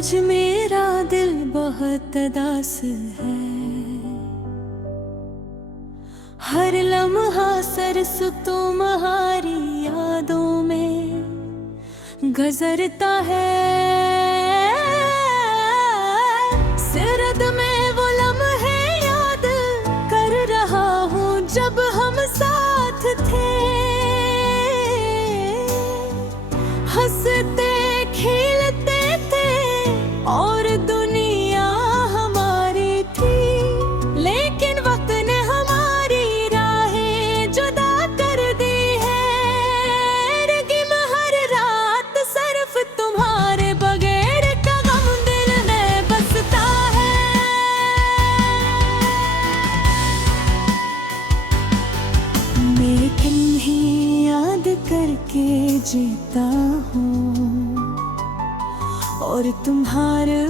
आज मेरा दिल बहुत उदास है। हर लम्हा सरस तुम्हारी यादों में गुजरता है। सिरद में वो लम्हे याद कर रहा हूँ जब हम साथ थे। हंसते खेलते थे और दुनिया हमारी थी, लेकिन वक्त ने हमारी राहें जुदा कर दी है। रगम हर रात सिर्फ तुम्हारे बगैर का गम दिल में बसता है। मैं तुम्हें याद करके जीता हूँ और तुम्हारे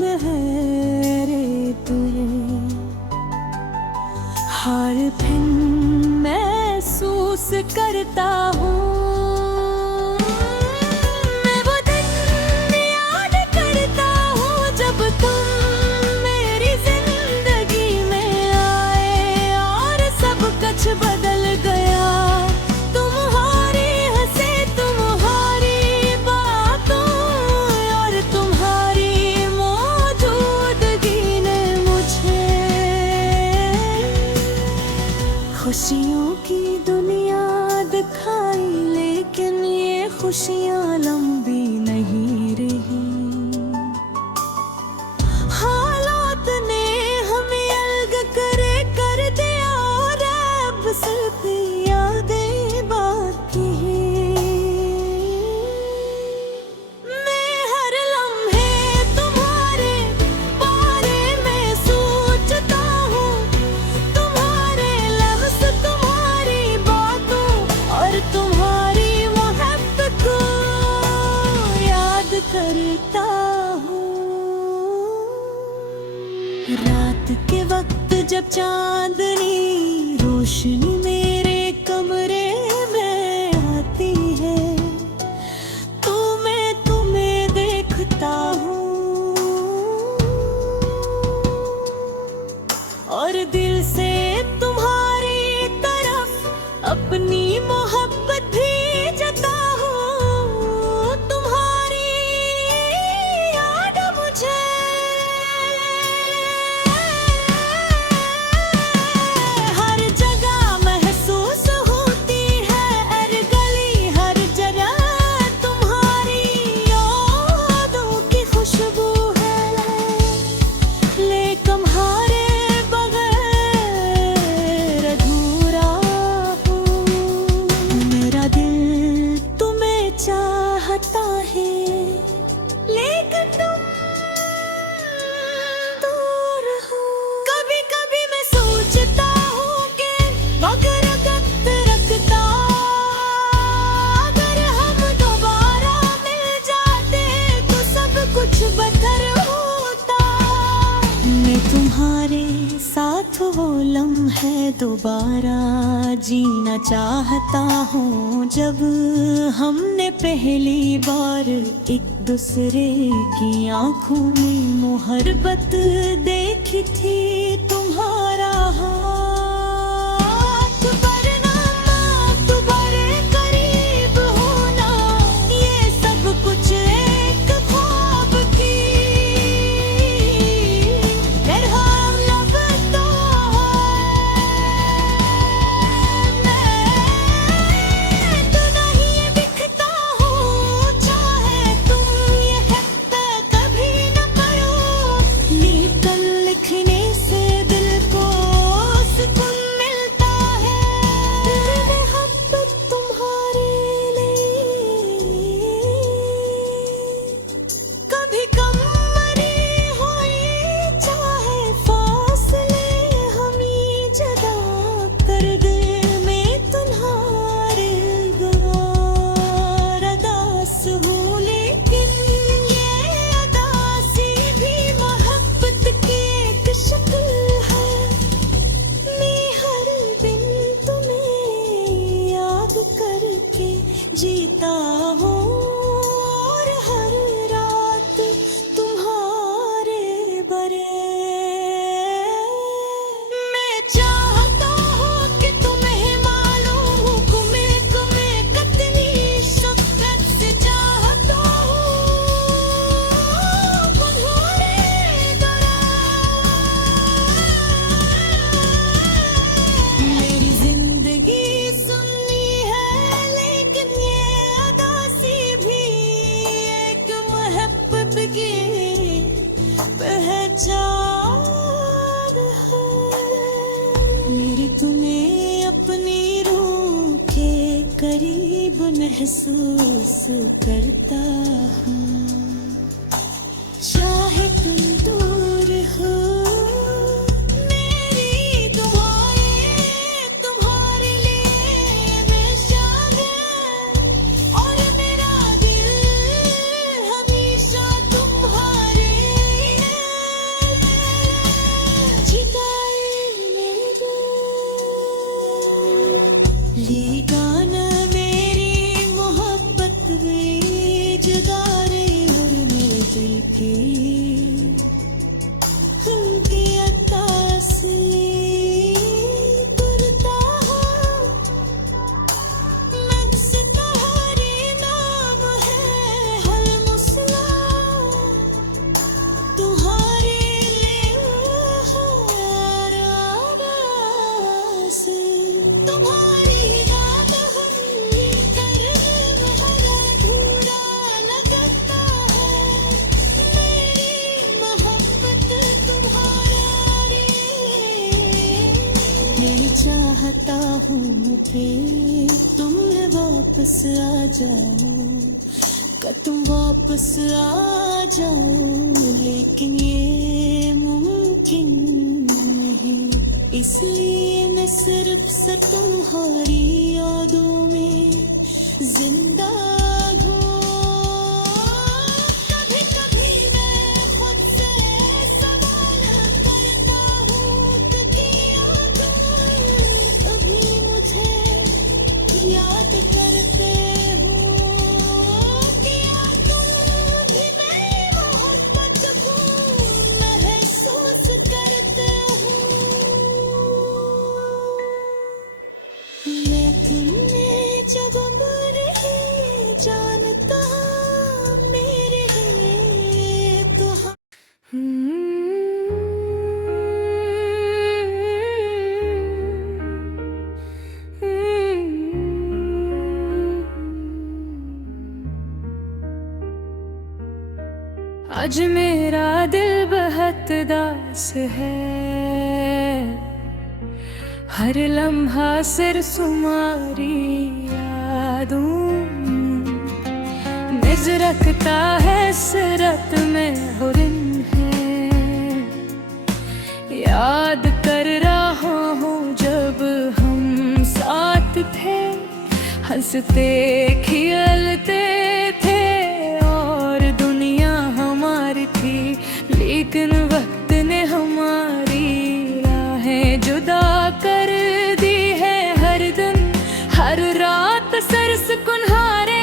बहरे दिल हर पल महसूस करता हूँ। मैं वो दिन याद करता हूँ जब तुम मेरी जिंदगी में आए और सब कुछ बदल गया। खुशियों की दुनिया दिखाई, लेकिन ये खुशियाँ लंबी नहीं रही। हालात ने हमें अलग कर दिया और अब सिर्फ यादें बाकी हैं। मैं हर लम्हे तुम्हारे बारे में सोचता हूँ, तुम्हारी मोहब्बत को याद करता हूँ। रात के वक्त जब चांदनी रोशनी मेरे कमरे में आती है, तो मैं तुम्हें देखता हूँ और दिल से तुम्हारी तरफ अपनी मोहब्बत भी जता हूँ। तुम्हारी याद मुझे हर जगह महसूस होती है। हर गली हर जगह तुम्हारी यादों की खुशबू है, लेकिन तुम्हारे बगैर अधूरा चाहता है, लेकिन तुम दूर हो। कभी कभी मैं सोचता हूँ कि अगर वक्त रखता, अगर हम दोबारा मिल जाते तो सब कुछ बेहतर होता। मैं तुम्हारे साथ वो लम्हे दोबारा जीना चाहता हूँ जब हमने पहली बार एक दूसरे की आंखों में मोहब्बत देखी थी। तुम्हारा हाथ भरना, तुम्हारे करीब होना, ये सब कुछ एक ख्वाब थी। महसूस करता हूँ। चाहे तुम दूर हो, मेरी दुआएं तुम्हारे लिए बेशक है, और मेरा दिल हमेशा तुम्हारे है। जुदाई में लेकिन मेरी मोहब्बत में जुदा रे, और मेरे दिल की उनकी अता असली पुरता हो। मुझसे तुम्हारे नाम है हल मुसला, तुम्हारे लिए आवाज़, तुम्हारी याद हम कर हरा अधूरा लगता है। मेरी मोहब्बत तुम्हारा रे, मैं चाहता हूँ कि तुम वापस आ जाओ, कि तुम वापस आ जाओ, लेकिन ये मुमकिन नहीं। इसलिए मैं सिर्फ से तुम्हारी यादों में जिंदा हूँ। कभी कभी मैं खुद से सवाल करता हूँ कि क्या तुम कभी मुझे याद करते हो? क्या तुम भी मेरी मोहब्बत को महसूस करते हो? मैं तुम्हें जब मरे जानता मेरे हैं तो आज मेरा दिल बहुत दास है, हर लम्हा सिर्फ तुम्हारी यादों निज रखता है। सिरत में हो दिन है, याद कर रहा हूँ जब हम साथ थे, हंसते खेलते थे और दुनिया हमारी थी। लेकिन वक्त ने हमारी राहें जुदा कर दी है। हर दिन हर रात सरस कुन्हारे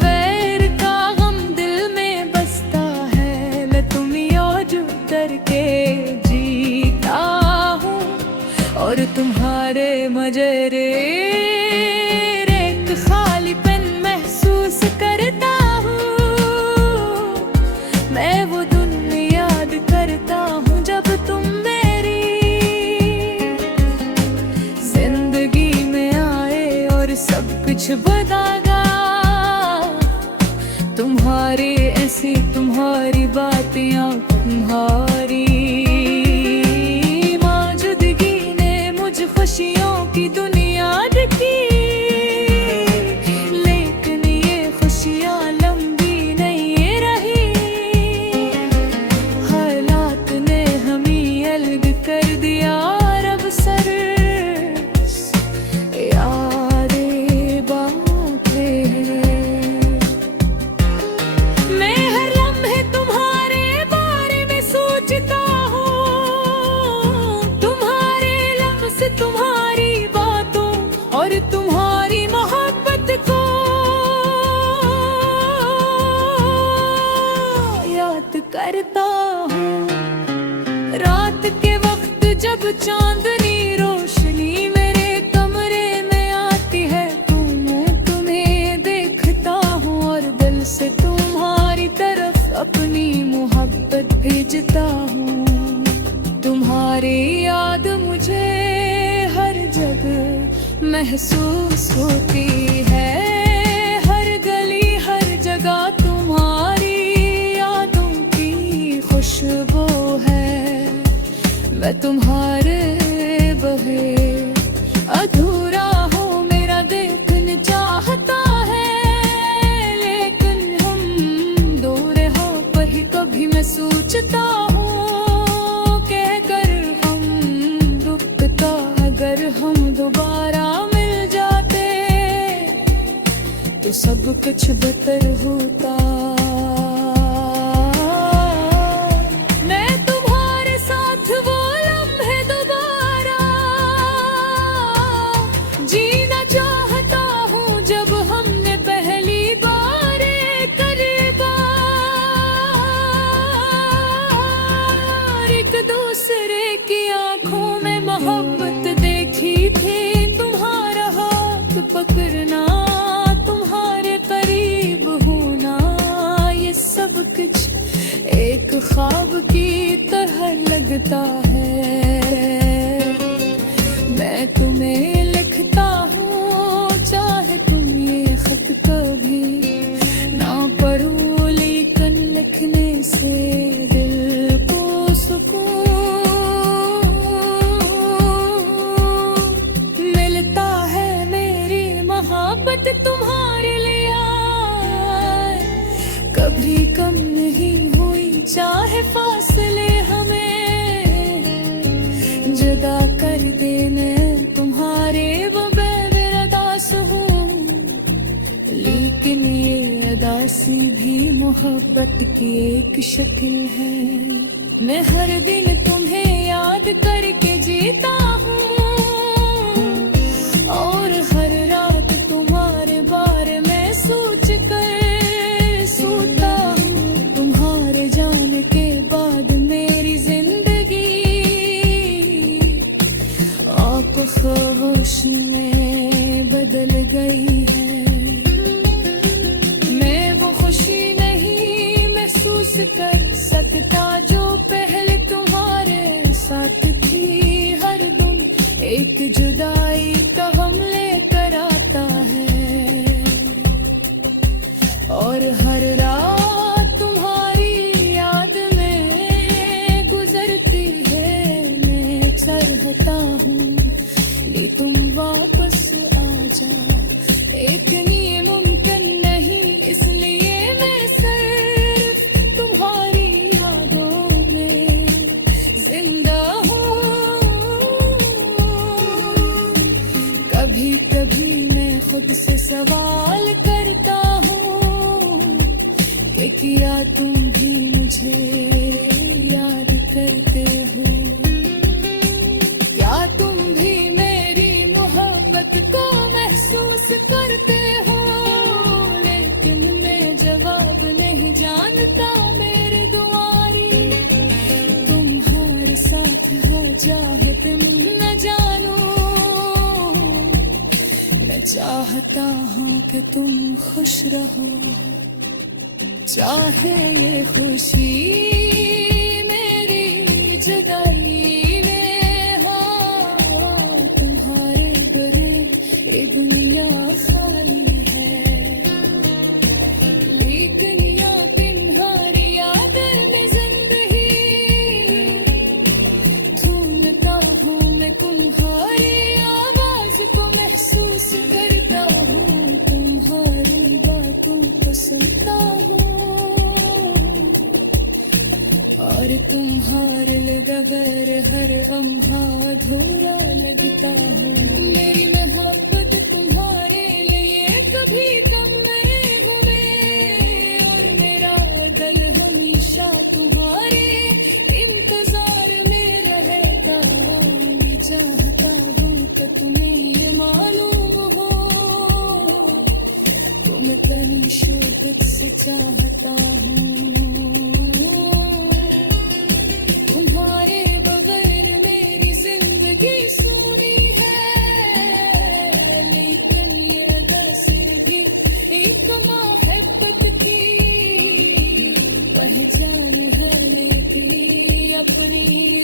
वैर का गम दिल में बसता है। मैं तुम जो करके जीता हूँ, और तुम्हारे मजरे एक खालीपन महसूस करता हूँ। मैं वो दुनिया याद करता हूँ जब तुम मेरी जिंदगी में आए और सब कुछ बदल गया। तुम्हारी ऐसी तुम्हारी बातियाँ तुम्हारी मौजूदगी ने मुझे खुशियों की दुनिया दिखी। लेकिन ये खुशियाँ लंबी नहीं रही, हालात ने हमें अलग कर दिया। रब सर यादें बातें तुम्हारी बातों और तुम्हारी मोहब्बत को याद करता हूँ। रात के वक्त जब चांदनी रोशनी मेरे कमरे में आती है, तो मैं तुम्हें देखता हूँ और दिल से तुम्हारी तरफ अपनी मोहब्बत भेजता हूँ। तुम्हारी याद मुझे हर जगह महसूस होती है, हर गली हर जगह तुम्हारी यादों की खुशबू है। मैं तुम्हारे बहे तो सब कुछ बेहतर होता। मैं तुम्हारे साथ वो लम्हे दोबारा जीना चाहता हूँ जब हमने पहली बार एक दूसरे की आंखों में मोहब्बत देखी थी। तुम्हारा हाथ पकड़ना, तुम्हारे करीब होना, ये सब कुछ एक ख्वाब की तरह लगता है। मैं तुम्हें लिखता हूँ चाहे तुम ये खत कभी ना पढ़ो, लेकिन लिखने से दिल को सुकून मिलता है। मेरी मोहब्बत तुम्हारे लिए कभी कम नहीं हुई, चाहे फासले हमें जुदा कर देने। तुम्हारे वो बेवदास हूँ, लेकिन ये अदासी भी मोहब्बत की एक शक्ल है। मैं हर दिन तुम्हें याद करके जीता हूँ और हर रात तुम्हारे बारे में सोच कर सोता हूँ। तुम्हारे जाने के बाद मेरी जिंदगी आप खामोशी में बदल गई है। मैं वो खुशी नहीं महसूस कर सकता जो पहले तुम्हारे साथ थी। हर दिन एक जुदाई का गम लेकर आता है और हर रात तुम्हारी याद में गुजरती है। मैं चाहता हूँ ले तुम वापस आ जा, लेकिन ये मुमकिन नहीं, इसलिए मैं सिर्फ तुम्हारी यादों में जिंदा हूँ। कभी कभी मैं खुद से सवाल करता हूँ कि क्या तुम भी मुझे याद करते हो, क्या तुम भी मेरी मोहब्बत को महसूस करते हो। लेकिन मैं जवाब नहीं जानता मेरे दुआरी, तुम्हारे साथ हो चाहे तुम न जानो। मैं चाहता हूँ कि तुम खुश रहो, चाहे ये खुशी मेरी जुदाई में हो। तुम्हारे बगैर ये दुनिया खाली है, लेकिन यहाँ तुम्हारी यादें में जिंदगी ढूंढता हूँ। मैं तुम्हारी आवाज को महसूस करता हूँ, तुम्हारी बातों को सुनता हूँ और तुम्हारे बगैर हर लम्हा अधूरा लगता है। मेरी मोहब्बत तुम्हारे लिए कभी कम नहीं हुए और मेरा दिल हमेशा तुम्हारे इंतजार में रहेगा। मैं चाहता हूँ कि तुम्हें ये मालूम हो, तुम तनी शिद्दत से चाहता हूँ। तुम्हारे बगैर मेरी जिंदगी सूनी है, लेकिन ये दसर भी एक मोहब्बत की पहचान है मेरी अपनी।